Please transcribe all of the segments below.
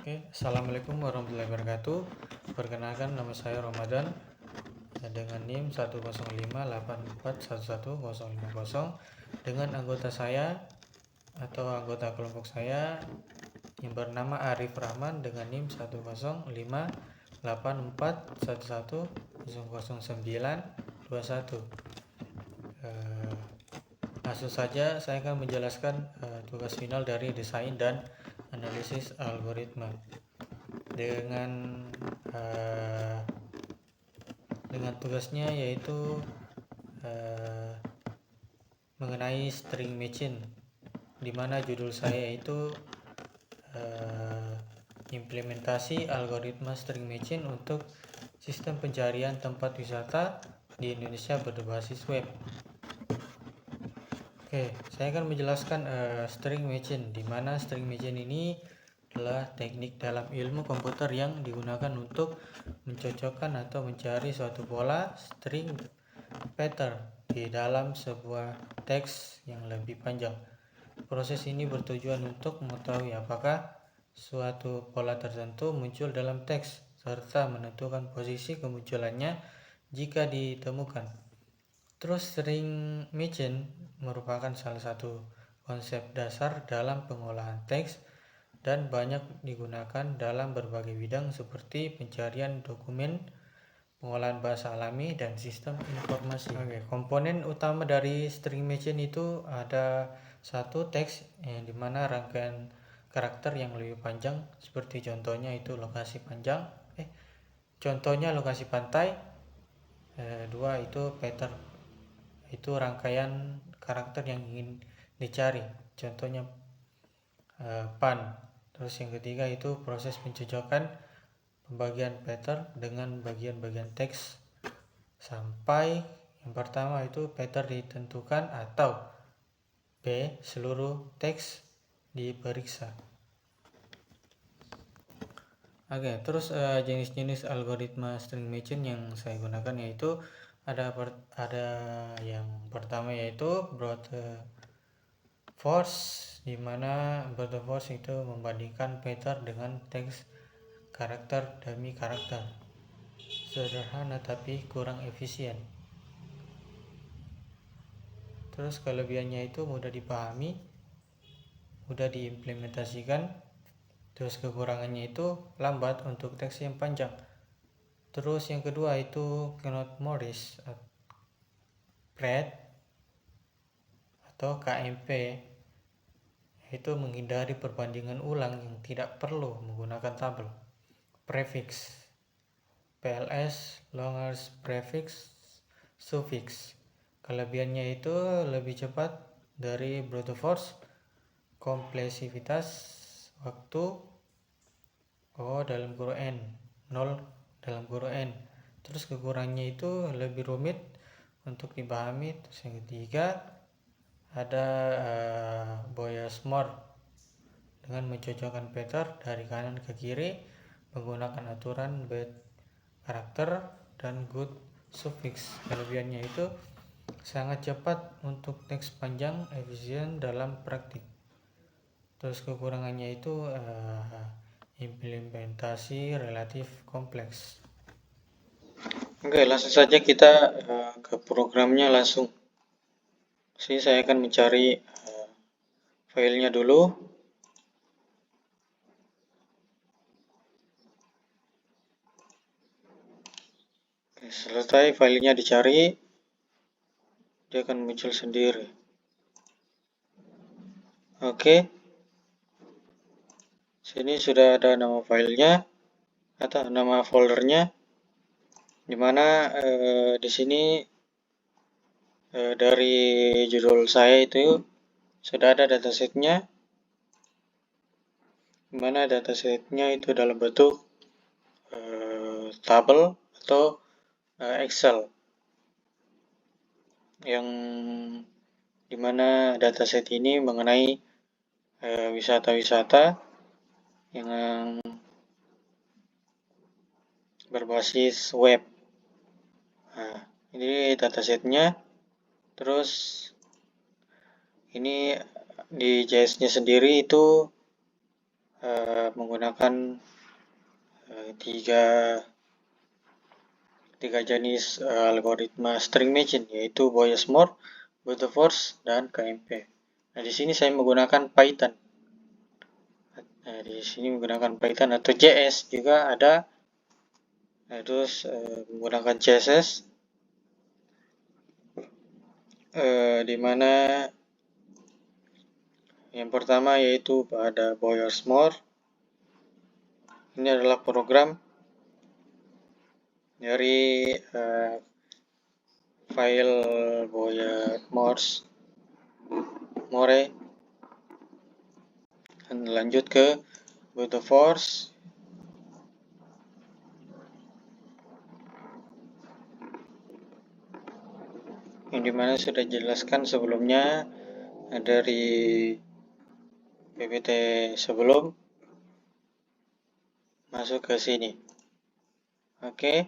Oke, Assalamualaikum warahmatullahi wabarakatuh. Perkenalkan, nama saya Ramadan dengan NIM 10584111050 dengan anggota saya atau anggota kelompok saya yang bernama Arif Rahman dengan NIM 1058411100921. Langsung saja saya akan menjelaskan tugas final dari desain dan analisis algoritma dengan tugasnya yaitu mengenai string machine, di mana judul saya itu implementasi algoritma string machine untuk sistem pencarian tempat wisata di Indonesia berbasis web. Oke, saya akan menjelaskan string machine, di mana string machine ini adalah teknik dalam ilmu komputer yang digunakan untuk mencocokkan atau mencari suatu pola string pattern di dalam sebuah teks yang lebih panjang. Proses ini bertujuan untuk mengetahui apakah suatu pola tertentu muncul dalam teks serta menentukan posisi kemunculannya jika ditemukan. Terus string machine merupakan salah satu konsep dasar dalam pengolahan teks dan banyak digunakan dalam berbagai bidang seperti pencarian dokumen, pengolahan bahasa alami, dan sistem informasi. Komponen utama dari string machine itu ada satu teks yang dimana rangkaian karakter yang lebih panjang, seperti contohnya itu lokasi pantai. Dua itu pattern, itu rangkaian karakter yang ingin dicari, contohnya pan. Terus yang ketiga itu proses pencocokan pembagian pattern dengan bagian-bagian teks sampai yang pertama itu pattern ditentukan atau B, seluruh teks diperiksa. Terus jenis-jenis algoritma string machine yang saya gunakan yaitu ada yang pertama yaitu brute force, di mana brute force itu membandingkan pattern dengan teks karakter demi karakter. Sederhana tapi kurang efisien. Terus kelebihannya itu mudah dipahami, mudah diimplementasikan. Terus kekurangannya itu lambat untuk teks yang panjang. Terus yang kedua itu Knott-Morris Pratt atau KMP, itu menghindari perbandingan ulang yang tidak perlu menggunakan tabel. Prefix PLS, longest prefix, suffix. Kelebihannya itu lebih cepat dari brute force, kompleksitas waktu O(n), 0(n). Terus kekurangannya itu lebih rumit untuk dipahami. Terus yang ketiga ada Boyas-Moore dengan mencocokkan pattern dari kanan ke kiri menggunakan aturan bad karakter dan good suffix. Kelebihannya itu sangat cepat untuk teks panjang, efisien dalam praktik. Terus kekurangannya itu implementasi relatif kompleks. Oke, langsung saja kita ke programnya langsung. Saya akan mencari filenya dulu. Oke, selesai filenya dicari, dia akan muncul sendiri. Oke, sini sudah ada nama filenya atau nama foldernya, dimana di sini dari judul saya itu sudah ada datasetnya, dimana datasetnya itu dalam bentuk tabel atau Excel, yang dimana dataset ini mengenai wisata-wisata yang berbasis web. Nah, ini datasetnya. Terus ini di JS-nya sendiri itu menggunakan tiga jenis algoritma string matching, yaitu Boyes-Moore, Butterworth, dan KMP. Nah, di sini saya menggunakan Python. Nah, di sini menggunakan Python atau JS juga ada. Nah, terus menggunakan CSS, di mana yang pertama yaitu pada Boyes-Moore. Ini adalah program dari file Boyes-Moore. Dan lanjut ke Butterworth. Yang dimana sudah dijelaskan sebelumnya dari PPT sebelum masuk ke sini. Oke.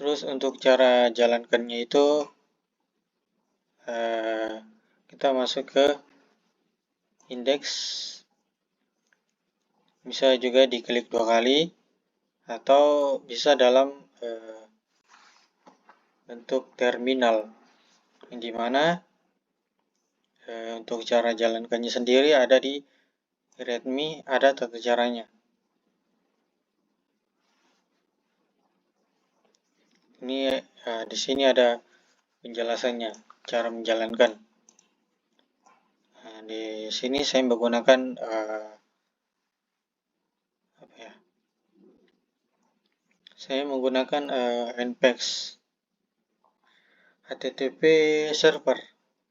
Terus untuk cara jalankannya itu kita masuk ke indeks, bisa juga diklik 2 kali atau bisa dalam bentuk terminal, yang dimana untuk cara jalankannya sendiri ada di readme, ada tata caranya. Ini di sini ada penjelasannya cara menjalankan. Nah, di sini saya menggunakan saya menggunakan Npax HTTP server,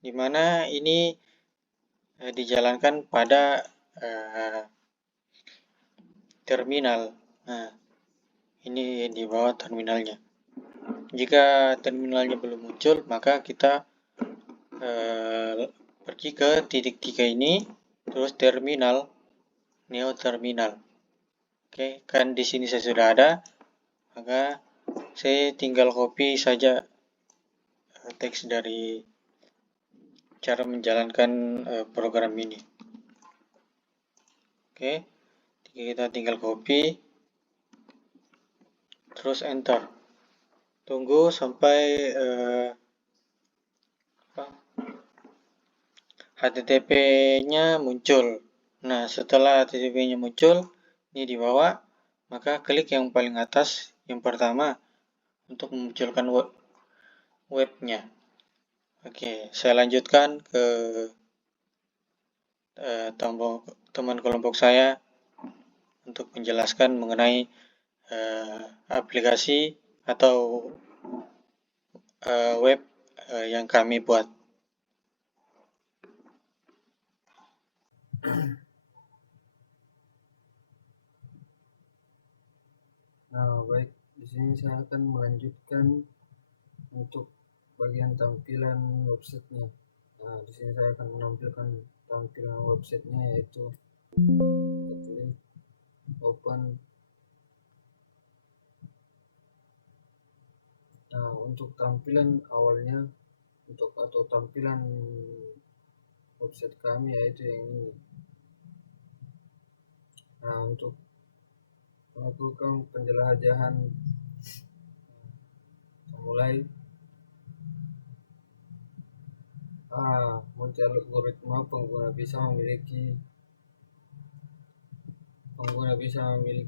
di mana ini dijalankan pada terminal. Nah, ini di bawah terminalnya. Jika terminalnya belum muncul, maka kita pergi ke titik 3 ini, terus terminal, neo terminal. Oke, kan di sini saya sudah ada, maka saya tinggal copy saja teks dari cara menjalankan program ini. Oke, kita tinggal copy, terus enter. Tunggu sampai HTTP-nya muncul. Nah, setelah HTTP-nya muncul, ini di bawah, maka klik yang paling atas, yang pertama, untuk memunculkan webnya. Oke, saya lanjutkan ke teman kelompok saya untuk menjelaskan mengenai aplikasi atau web yang kami buat. Nah, baik, di sini saya akan melanjutkan untuk bagian tampilan websitenya. Nah, di sini saya akan menampilkan tampilan websitenya, yaitu klik open. Nah, untuk tampilan awalnya atau tampilan website kami yaitu yang ini. Nah, untuk melakukan penjelajahan mulai multi algoritma, pengguna bisa memiliki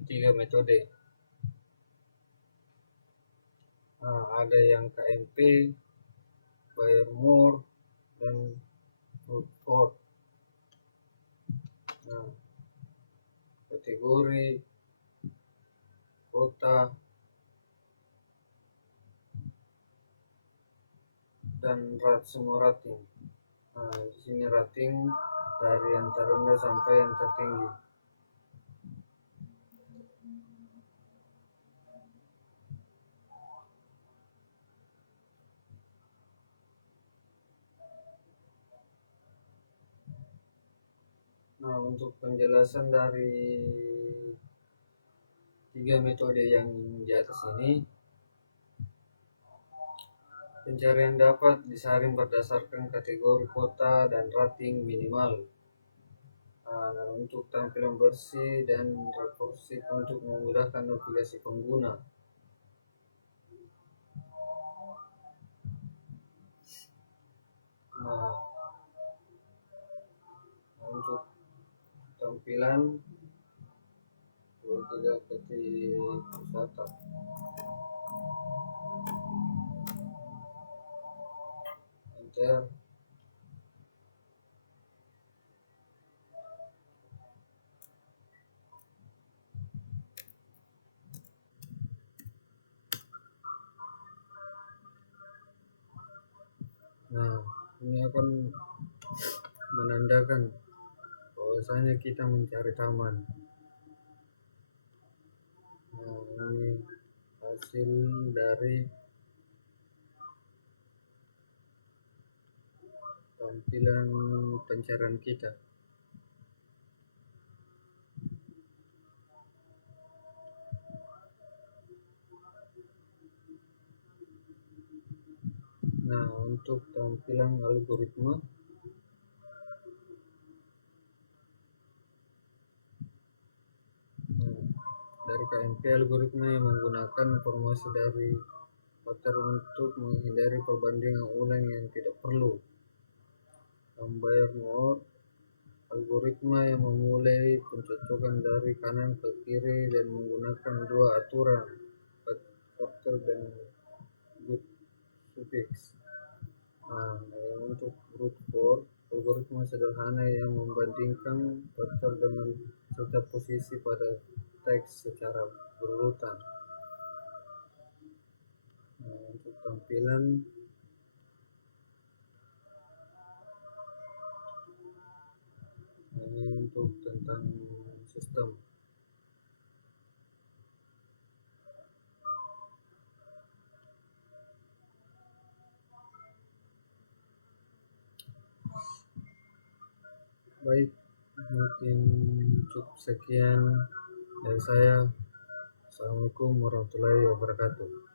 3 metode. Ada yang KMP, Boyes-Moore, dan Butterworth. Nah, kategori, kota, dan semua rating. Nah, di sini rating dari yang terendah sampai yang tertinggi. Nah, untuk penjelasan dari 3 metode yang di atas ini, pencarian dapat disaring berdasarkan kategori kota dan rating minimal. Nah, untuk tampilan bersih dan responsif untuk memudahkan navigasi pengguna. Nah, untuk tampilan kita ketik wisata. Enter. Nah, ini akan menandakan bahwasanya kita mencari taman. Nah, ini hasil dari tampilan pencarian kita. Nah, untuk tampilan algoritma, nah, dari KMP algoritma yang menggunakan informasi dari pattern untuk menghindari perbandingan ulang yang tidak perlu. Membayar node algoritma yang memulai pencocokan dari kanan ke kiri dan menggunakan dua aturan factor dan good suffix. Nah, untuk brute force algoritma sederhana yang membandingkan factor dengan setiap posisi pada teks secara berurutan. Nah, untuk tampilan ini untuk tentang sistem. Baik, mungkin cukup sekian dari saya. Assalamualaikum warahmatullahi wabarakatuh.